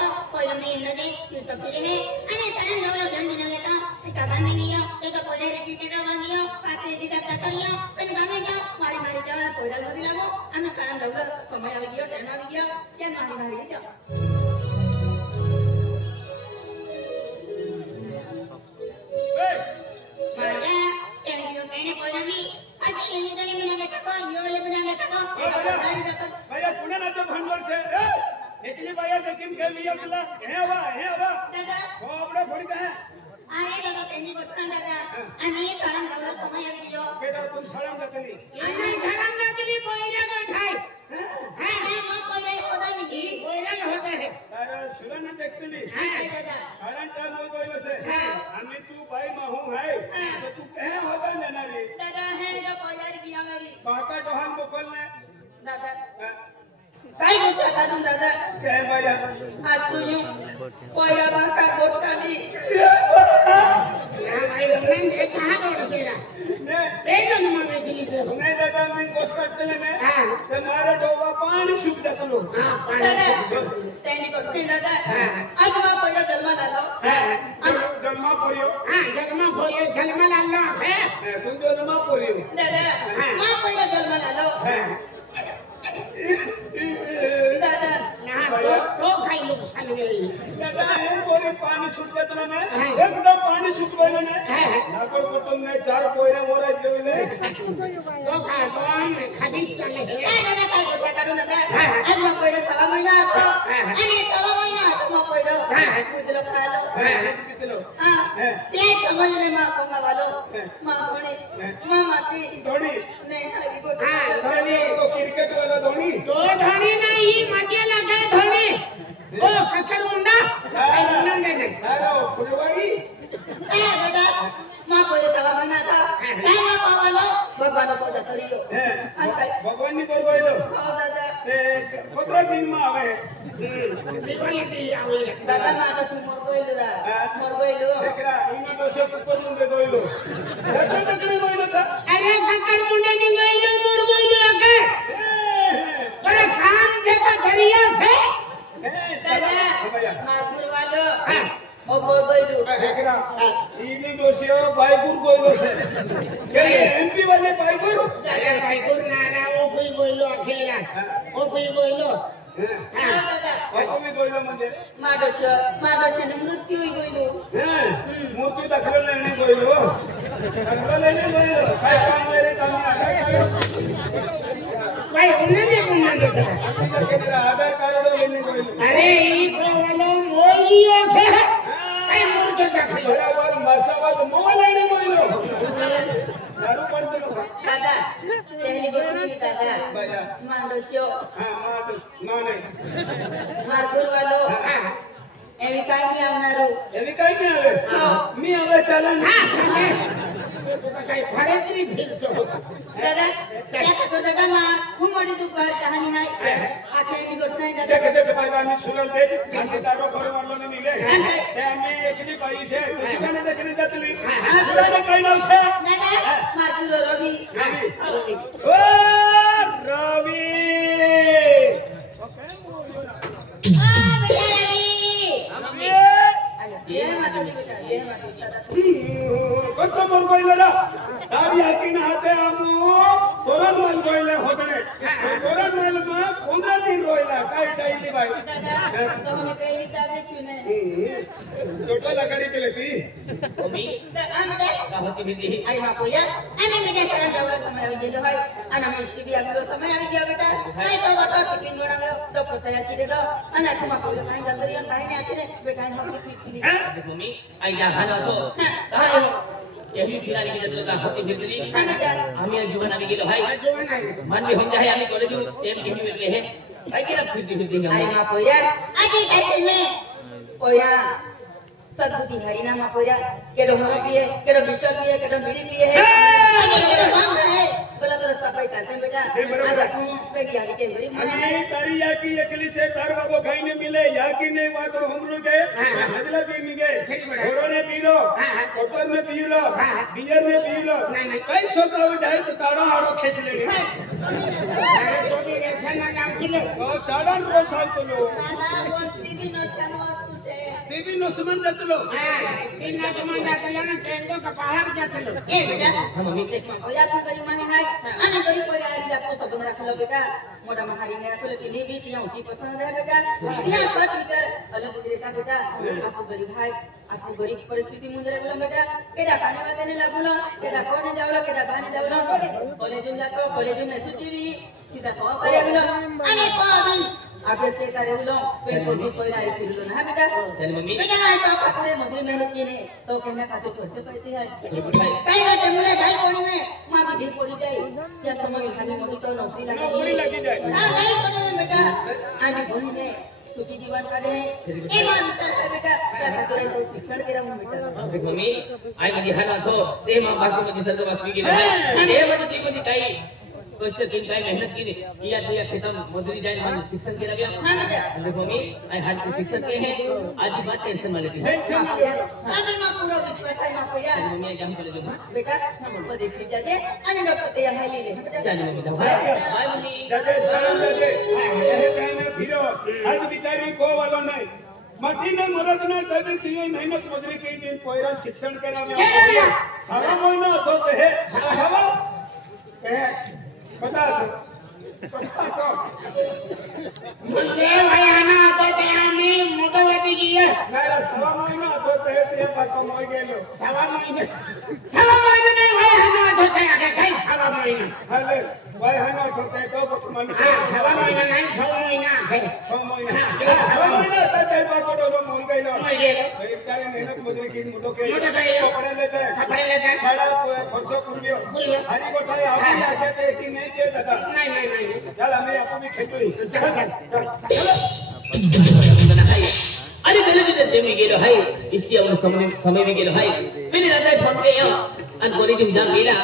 हो कोई में नदी ये तो फिर है अने तने नवलो जन दिन लेता पिता गामे गया एक बोले रे जी तेरा वांगियो पाते दी का करिया तन गामे गया मारी मारी जावा कोइला नदी लागो हमें सारा नवलो समय आ गयो टाइम आ गया के मारी मारी जाओ ए माया तेरे यो कहने बोला मी अजी ये गली में ना देखो यो वाले बना देखो भैया सुने ना तो भंडोर से इतनी भैया देखिन के लिए अगला है वा दादा सोबड़ा फोड़ी दे अरे दादा तेनी गोठन दादा आम्ही सारंग गवळ समय आवी दियो बेटा तुम शरम जातनी आम्ही सारंग जातनी पोयरा गोठाय हां मग कोले होदा नाही पोयरा होता है अरे सुना ना देखतली हां दादा सारंग टाइम हो गइलो से आम्ही तू भाई माहू है तो तू कहे होगा ना रे दादा है जो पोयरा किया मेरी बाका डोहन मोकल ने दादा काय गोठा काढून दादा कहे भैया आज तू यू पोयरा बाका गोठा दी भाई मन के कहां गोठ तेरा ने तेजो न माने जी के नहीं दादा मैं गोठ करते ने ते मारे डोबा पानी सूख जातलो हां पानी तेनी गोठे दादा आज मा पोयरा जन्म लालो जन्मा पोरियो जन्म लालो है तुम जन्मा पोरियो दादा मा पोयरा जन्म लालो दादा ना तो खाई लोग सालवे दादा एक पोरे पानी सूख जातलो ने एकदम पानी सूख गइलो ने नाकोड़ कुटुंब ने चार पोरे मोरा जेवले तो का दोन खडी चले हे दादा काय गोठा काढू दादा आज मा पोयरा सवा महिना असतो आणि सवा महिना असतो मा पोयरा कुजलो खालो कितलो हां ते समजले मा कोंगावालो मा धोनी मा माटी धोनी नहीं हरी गोठा धोनी तो क्रिकेट वाला धोनी तो धोनी नहीं माटी लगा धोनी ओ कचल मुंडा मुंडा नहीं अरे फुलवाड़ी दादा मा पोयरा सवा महिना था काय मा पावालो भगवान को दतरियो भगवान ने करवाइलो हां दादा ते कोतरा दिन में आवे दिवाली दी आवे दादा मा तो सुमर गोइलो देखरा इना तो से कुकर मुंडे गोइलो देखो तकनी गोइलो था अरे ककर मुंडे नहीं गोइलो मोर गोइलो आके अरे शाम जगह दरिया से दादा मा पुरवालो ओ गोइलो देखरा इनी दोसियो बाईगुर गोइलो से के एमपी वाले बाईगुर अरे बाईगुर ना ओ कोई गोइलो अकेला ओ कोई गोइलो हां दादा ओ भी गोइलो म्हणजे माडोश ने मृत्यू गोइलो मूर्ति दाखलो लेने गोइलो काय काम रे काम भाई उन्होंने आधार कार्ड लेने गोइलो अरे ई को वालो मोलियो छे काय मूर्ति दाखलो बराबर मसावत मोबाइल लेने गोइलो दारू पड़ते लोग दादा पहली गोष्ट दादा भैया मांडोशो हां माने मारगुर वालो एवी काय की आवनारो एवी काय की आवे मी आवे चलन हां चले काय फरेतरी फिरतो दादा क्या तो दादा मा खूमडी दुपार कहानी है आखे एवी गोष्ट नाही दादा देख भाई आम्ही सुरल दे आणि दारू घर वालो ने मिले ते आम्ही एकली बाई से दुकाने देखने जातली सुरल काय नाव से दादा मारगुर रवि ओ रवि कत्तो मोर गोइला तारी हाकिन हाते आमु तोरण माल गोइले होतणे तोरण माल मा 15 दिन रोइला काय डाइली भाई तो हमें पहली तारीख क्यों नहीं छोटा लगाड़ी के लेती मी होती विधि आई मा पोया आने में जैसा जवळ समय आवी गेलो भाई आणि मुष्टी भी आगलो समय आवी गया बेटा नाही तो वाटर टिफिन गोडा में डॉक्टर तयार किरे दो आणि आता मा पोया नाही जंदरी काही नाही आते बेटा होती फिरती भूमि आई जा खाना तो अरे एही फिरायला गेले तुला होती फिरली आम्ही जीवन आम्ही गेलो हाय मन में हम जाए आम्ही कॉलेज एम घेऊन मिळले हे काय केलं फिरती आई मा पोया आजी काय चलने पोया सद्बुद्धि हरिना मा पोया केडो मरो पिए केडो बिस्तर पिए केडो बीड़ी पिए है केडो मांग है बोला तो रस्ता पाई चालते बेटा हे बरोबर आज आहे. आपण पेगी आली के गरीब आणि तारी याकी एकली से तार बाबो खाई ने मिले याकी ने वातो हमरो जे हजला भी मिगे घोरो ने पीलो कोटर ने पीलो बियर ने पीलो कई सोता जाए तो ताड़ो हाड़ो खेच लेने तो भी रेशन ना काम किलो ओ ताड़न रो साल तो लो दादा वस्ती भी नसन वस्तु ते टीवी नो समझ जात लो तीन ना तुम जाते लो ना ट्रेन को पहाड़ जाते लो ए बेटा हम अभी तक में होया को गरीब माने है आने गरीब पर आई जाको सब में रखलो बेटा मोटा महारी ने रखलो कि नहीं भी तिया ऊंची पसंद है बेटा तिया सच कर अलग गुजरे का बेटा आपको गरीब है आपको गरीब परिस्थिति मुझे बोला बेटा केडा खाने वाते ने लागलो केडा कोने जावलो केडा बाने जावलो कॉलेज में जातो कॉलेज में छुट्टी भी सीधा को करे बोलो आने को दिन अभ्यास के करे बोलो कोई कोई कोई आई फिर ना बेटा चल मम्मी बेटा तो खाते मधुर मेहनत की ने तो कहना खाते खर्च पैसे है भाई काय करते मुले भाई कोणी में मां भी पड़ी जाए या समय खाली मोटी तो नौकरी नौकरी लगी जाए ना नहीं कोणी में बेटा आगे भूमि में सुखी जीवन काढे ए मान तर बेटा त्या खातिर तो शिक्षण केला म्हणून बेटा देख मम्मी आई मध्ये हा ना तो ते मा बाकी मध्ये सर्व वासवी गेले आहे ते मध्ये ती मध्ये काही कष्ट केली काय मेहनत केली या त्या खेतम मजुरी जाईल म्हणून शिक्षण केलं गया हां बेटा देख मम्मी आई हाथ से शिक्षण के है आज बात टेंशन में लेती है टेंशन में आम्ही मग पूरा विश्वास आहे मग पहिला मम्मी क्या करे जो बेटा हम उपदेश की जाते आणि डॉक्टर ते यहाँ ले ले बेटा चल मम्मी बाय मम्मी जाते सलाम जाते यह कहने फिरो आज बिचारी को वालो नहीं मती ने मरद ने तभी तीन मेहनत मजूरी की दिन पोयरा शिक्षण के नाम सारा महीना तो है सवा बता मुझे भाई आना तो ते आम्ही मोठवती की है मेरा सवा महीना तो ते बात मोय गेलो सवा महीने नहीं भाई आना तो ते आगे कई सवा महीने हले भाई हनो तो ते तो मन सवा महीने नहीं 6 महीना है 6 महीना तो ते बात डोलो मोय गेलो मोय गेलो एक तारे मेहनत मजूरी की मुटो के मुटो के कपड़े लेते सारा खर्च कुलियो हरी गोठाई आप आके ते कि नहीं के दादा नहीं चल हमें आपको भी खेतली अरे गले में ते में गेलो हाय इसकी और समय में गेलो हाय मैंने राजा फोन के यो अन कॉलेज में जा गेला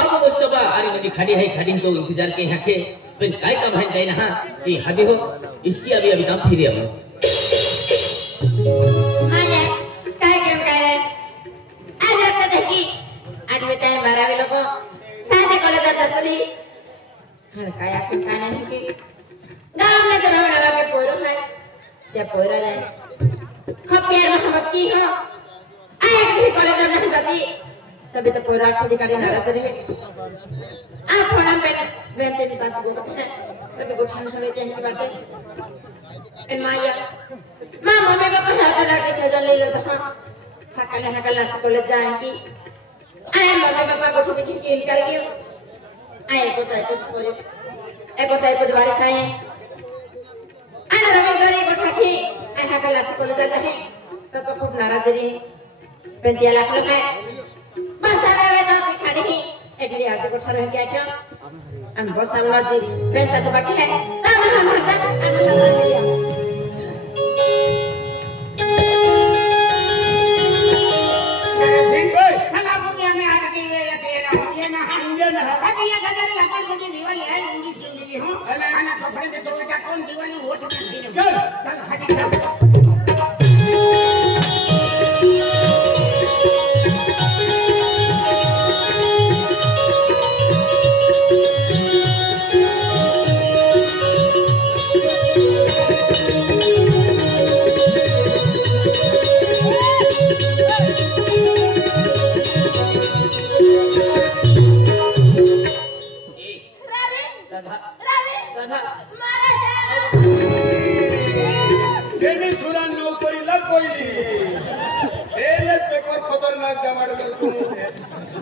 अब दोस्तों बा अरे मुझे खड़ी तो इंतजार के हके फिर काय काम है काय ना कि हबी हो इसकी अभी काम फिर अब माझ्या काय काम काय आज आता देखी आज मी त्या 12 लोक साधे कॉलेजात जातली काय आपण काय नाही की गावाला तर होणार के पोरं आहे त्या पोराला खपिया मोहम्मद की हो आया की कॉलेजात नाही जाती तभी तो पोरा खुदी काढी नाराज रे आ फोना पे वेंते नि पास गो तभी गोठान हवे ते की बाटे एन माया मामा में बाबा हाथ लगा सजन ले लेता था हकले स्कूल जाएंगी आए मम्मी पापा को छोटी किल करके आए को ताई कुछ करे एको ताई कुछ बारिश आए आना रवि गरी को ठाकी आए हकले स्कूल जाता है तो को खूब नाराज रे पेंटिया लाख में बस आवे तो दिखानी ही एकली आज को ठहर क्या क्या हम बस हम जी पेंटा तो बाकी है तब हम हम चला दुनिया में आज के ये ना अभी ये गजल लपट मुझे दीवानी है उंगी जिंदगी हूं आना कपड़े में तो बेटा कौन दीवानी वोट में चल खड़ी कर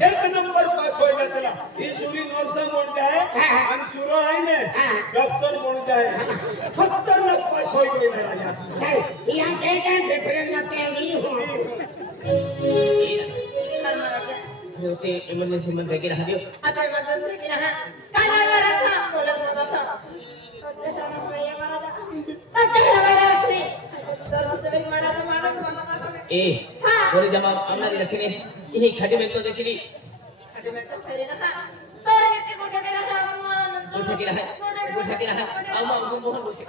एक नंबर पास हो जाता ही चुरी नर्स बन जाए हम चुरो है ने डॉक्टर बन जाए खतरनाक पास हो गई राजा यहां के प्रेफरेंस आते नहीं हो होते इमरजेंसी में बैग रहा दियो आता इमरजेंसी की ना काला वाला था बोलत मत था अच्छा भैया मारा था अच्छा हमारा उठने दर्शन तो मेरी मारा था मारा ए बोले जब हमारी रखने यही खड़ी में तो देखली खड़ी में तो फेरे ना तोरे के गोठा केला है अम्मा उनको बहुत गोठा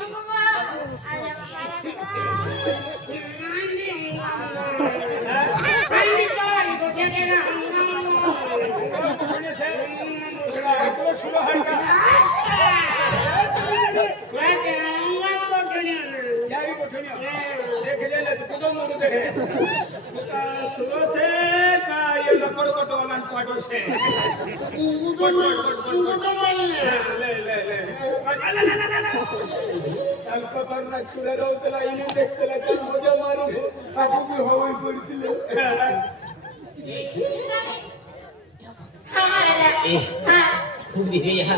खूब दिखे यहाँ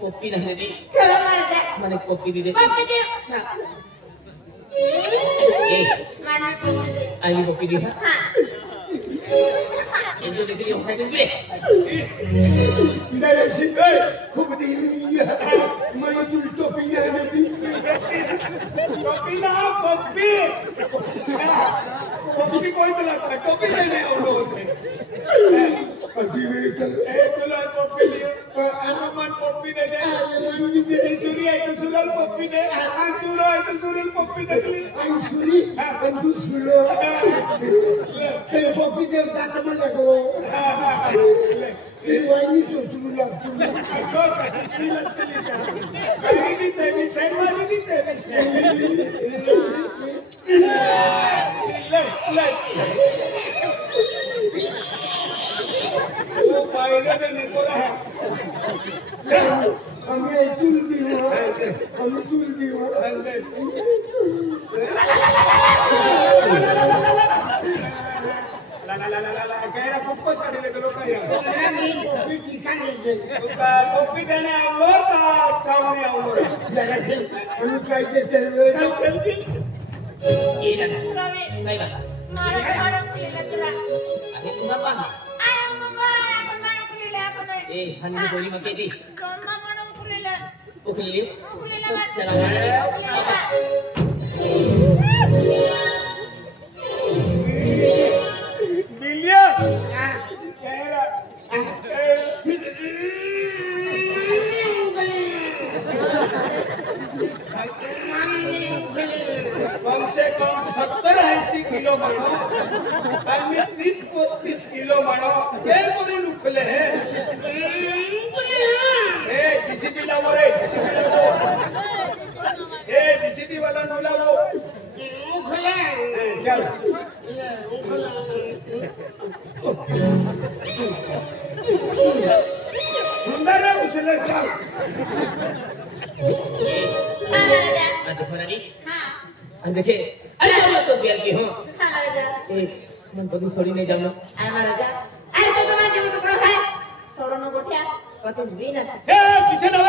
पप्पी नहीं दी मैंने पप्पी दी दे आई पप्पी दी हाँ जो देख लिया साइड में मेरे सिंह खूब दी मैं तो टोपी नहीं दी टोपी ना पप्पी पप्पी कोई तो लगता है टोपी नहीं होते अजीब है तुला पप्पी लियो अनुमान पप्पी दे मन भी दे सूरी है तो सुरल पप्पी दे सुरो है तो सुरल पप्पी दे आई सूरी अंतु सुलो ते पप्पी दे दांत में लगो ते वाई तो सुलो लगतो तो कटी लगती है कहीं भी तेरी शर्मानी भी तेरी ले वो पायले से निकला है हमें तुल दियो ला कहरा कुछ छाड़ी ले दो कहरा नहीं टोपी टीका नहीं दे कॉपी देने आवलो का चावनी आवलो जरा से हम ट्राई देते हुए जल्दी ये ना नहीं बात अरे तुम apa हनी गोली मके दी उखली चला मिलिया कहरा कम से कम 70-80 किलो बनो आदमी 30-35 किलो बनो ये कोरी लुखले है ए जीसीबी लावो रे जीसीबी लावो ए जीसीबी वाला नु लावो उखले चल ये उखले सुंदर है उसने चल हाँ देखे अरे मैं तो प्यार की हूँ मैं कभी छोड़ी नहीं जाऊँ किशन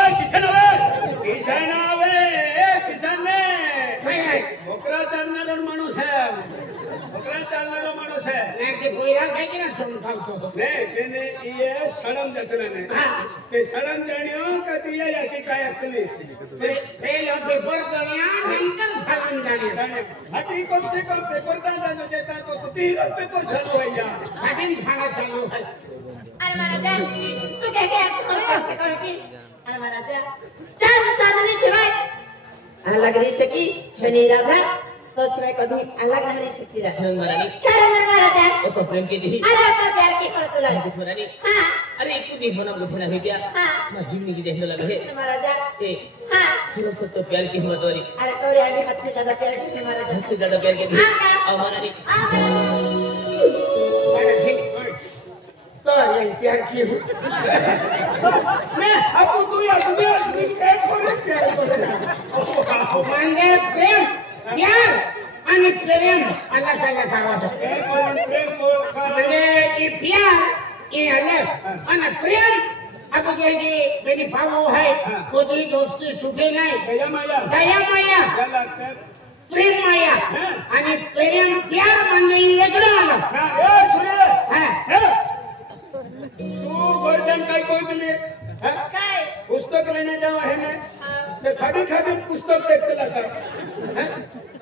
ओकरा चालनारो माणूस है ते कोईरा काय की ना समजावतो ने तेने ये शरम जतने ने ते शरम जाणियो का दिया या की काय अकली पहिला पेपर गणिया नंतर सालन जाणिया अति कम से कम पेपर दाना जो देता तो 13 पेपर चालू है या कठिन खाना चालू है अलग रही सकी बनी राधा तो सिवाय कभी अलग नहीं सकती राधा क्या महाराजा वो तो प्रेम की दी अरे तो प्यार की पर तुला महारानी हाँ अरे एक दी होना मुझे ना भेजा हाँ मैं जीवनी की देखने लगे महाराजा ए हाँ फिर सब तो प्यार की हुआ तोरी अरे तो रे अभी हद से ज्यादा प्यार की महाराजा हद से ज्यादा प्यार की दी और महारानी तो ये प्यार की मैं अब तू या दुनिया एक पर प्यार म्हणजे प्रेम प्यार आणि प्रेम अलग अलग आवाज एक और प्रेम को म्हणजे ये प्यार ये अलग आणि प्रेम अब जो है मेरी भाव है कोई दोस्ती छूटे नहीं गया माया दया माया चला प्रेम माया आणि प्रेम प्यार म्हणजे वेगळं आलं ना ए सुरे हां तू गर्दन काय कोई दिले काय पुस्तक लेने जावा है ना ते खड़ी खड़ी पुस्तक देखते लगा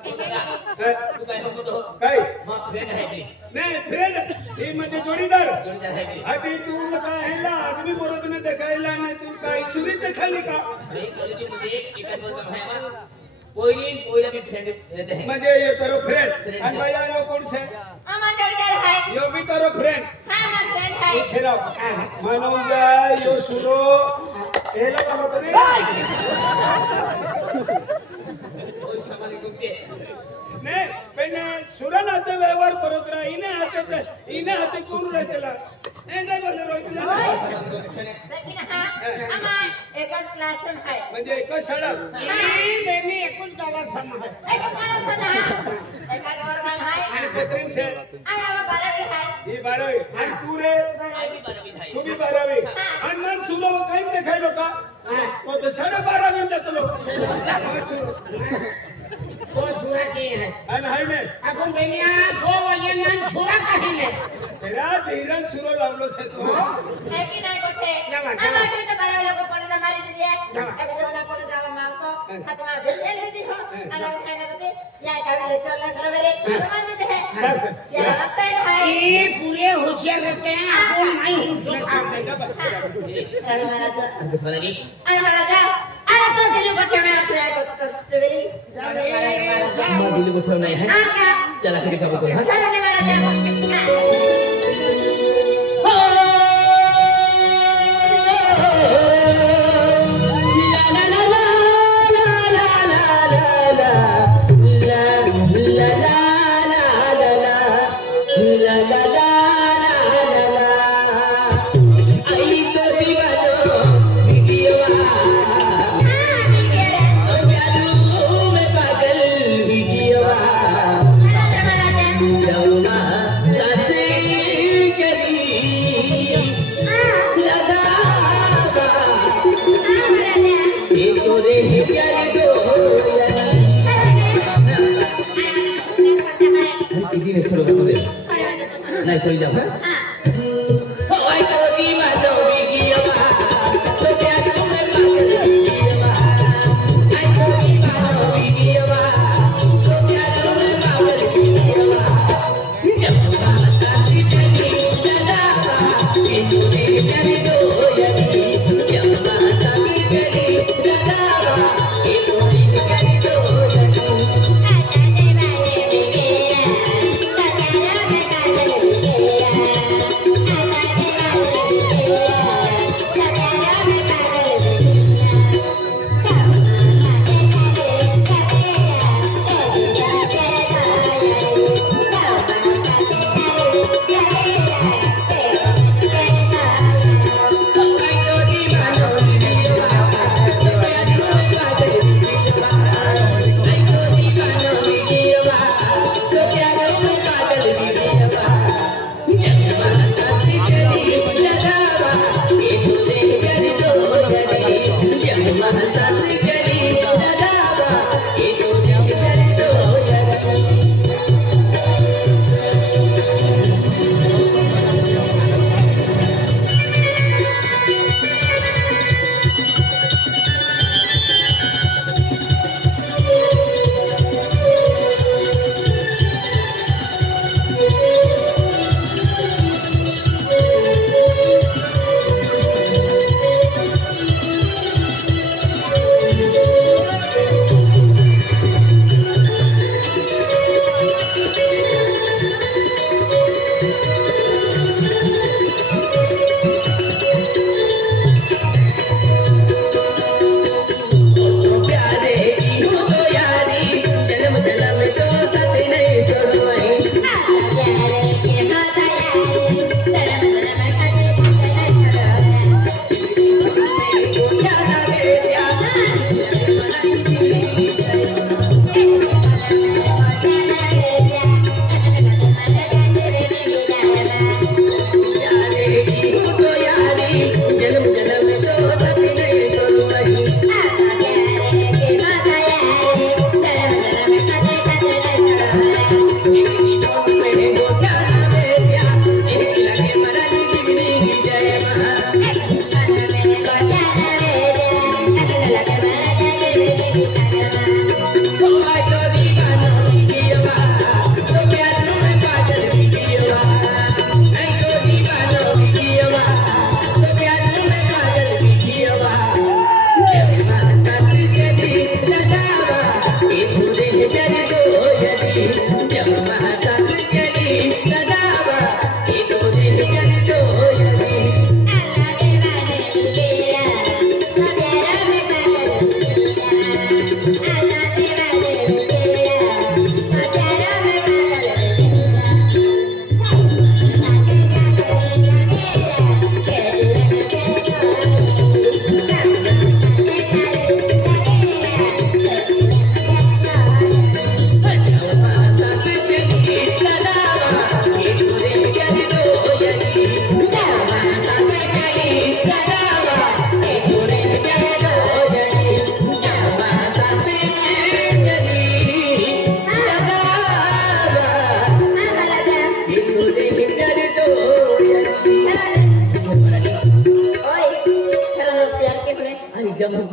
तू काय होतो तो काय मां फ्रेंड है ती नहीं फ्रेंड हे म्हणजे जोडीदार जोडीदार आहे की आधी तू काय ह्याला आदमी मरदने देखायला नाही तू काय सुरी देखायली का अरे कॉलेजमध्ये एका दिवस आहे बा पहिला मी फ्रेंड रहते हैं म्हणजे ये तारो फ्रेंड आणि भैया यो कोण छे आमा जोडीदार है यो भी तारो फ्रेंड हां मार फ्रेंड है फिरा मानूंगा यो सुरो एला का मत नाही कोई सामान घूमते नाही पण सुरा नाते व्यवहार करत राहा इने हाते कोण राहतेला एंडा बोल रोहितला लेकिन हां आमा एकच क्लास में है म्हणजे एकच शाळा नाही बेनी एकूण त्याला सम आहे एकच क्लास में है एकच वर्ग में है आणि कत्रीन छे आमा 12वी है ही 12वी आणि तू रे आई भी 12वी था तू भी 12वी आणि मन सुरो काही देखायलो का तो 12.5 देतलो तो सुरा की है आणि हाय ने आपण बेनिया तो वजन सुरा काही नाही तेरा धीरन सुरो लावलो छे तो है कि नहीं कोठे जावा, जावा। आमा के तो 12 लोग को जा मारी दिए अब जो ना को जावा मां को हाथमा भेल दी हो अगर खाना देते या का ले चल घर मेरे मान देते हैं या फ्रेंड है ये पूरे होशियार रहते हैं अपन नहीं हूं सो चल महाराज बनेगी अरे महाराज अरे तो दिल को ठेवना है को तो स्ट्रॉबेरी जाने महाराज मां दिल को छोड़ना है आका चला फिर कब को हां चल महाराज ini suruh kamu deh. Nah, suruh jawab. Oh, ay ko di mano bigiyawa. So kaya ko may bigiyawa. Ay ko di mano bigiyawa. So kaya ko may bigiyawa. Yawa tati jadi dadawa. Itu ni jadi doyani. Yawa tati jadi dadawa. Itu ni jadi doyani. Thank you.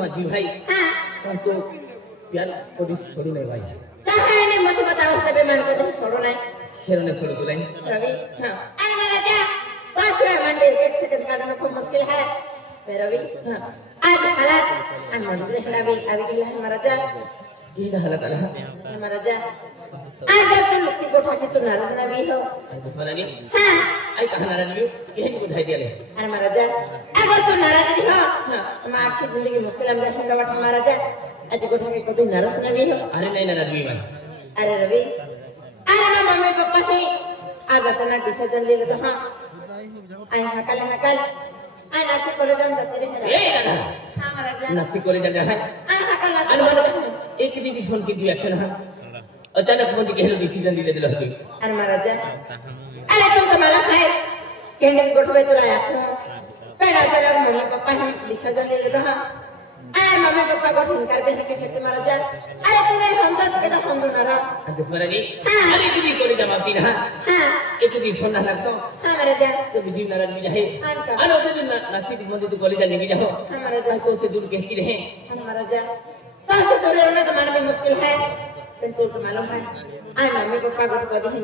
जी भाई हाँ हम तो प्यार कभी छोड़ी नहीं भाई चाहे ने मुझे बताओ तबे मन को देख छोड़ो नहीं खेर ने छोड़ बुलाई रवि हाँ अरे मेरा क्या पास में मन में एक सेकंड काटना खूब मुश्किल है मेरा रवि हाँ आज हालात अनमन रे रवि अभी के लिए हमारा जा ये ना हालत आला हमारा जा आज जब तुम लिखती को ठाके तो नाराज ना भी हो दुश्मन नहीं हाँ आई कहां नाराज भी यही को बुझाई दिया ले अरे महाराज अगर तू नाराज रही हो हम आपकी जिंदगी मुश्किल में देखने लगा महाराज आज को ठाके को तो नाराज ना भी हो अरे नहीं नाराज भी भाई अरे रवि अरे ना मम्मी पापा ही आज अचानक विसर्जन ले लेता हाँ आई हकल आई नाची कॉलेज में जाते रहे ए दादा हाँ महाराज नसी कॉलेज जा है आई हकल नाची अनुमान एक दिन भी फोन की दिया एक्शन हां अचानक मुझे कहलो डिसीजन ले दिला हतो अरे महाराज अरे तुम तो मालूम है कहने की गोठवे तो लाया पहला जरा मम्मी पापा ही विसर्जन ले लेता हाँ अरे मम्मी पापा को इनकार भी नहीं कर सकते महाराज अरे तूने हम तो तेरा फोन ना रहा दुश्मन नहीं हाँ। अरे तू भी कॉलेज जमा पी ना हाँ एक भी फोन ना लगतो हाँ महाराज तो बिजी नाराज भी जाए हाँ। अरे तो नसीब मुझे तो कॉलेज जाने की जाओ हाँ महाराज को से दूर कहती रहे हाँ महाराज तो से दूर रहना तो मन में मुश्किल है किंतु तो मालूम है आई मम्मी पापा को कभी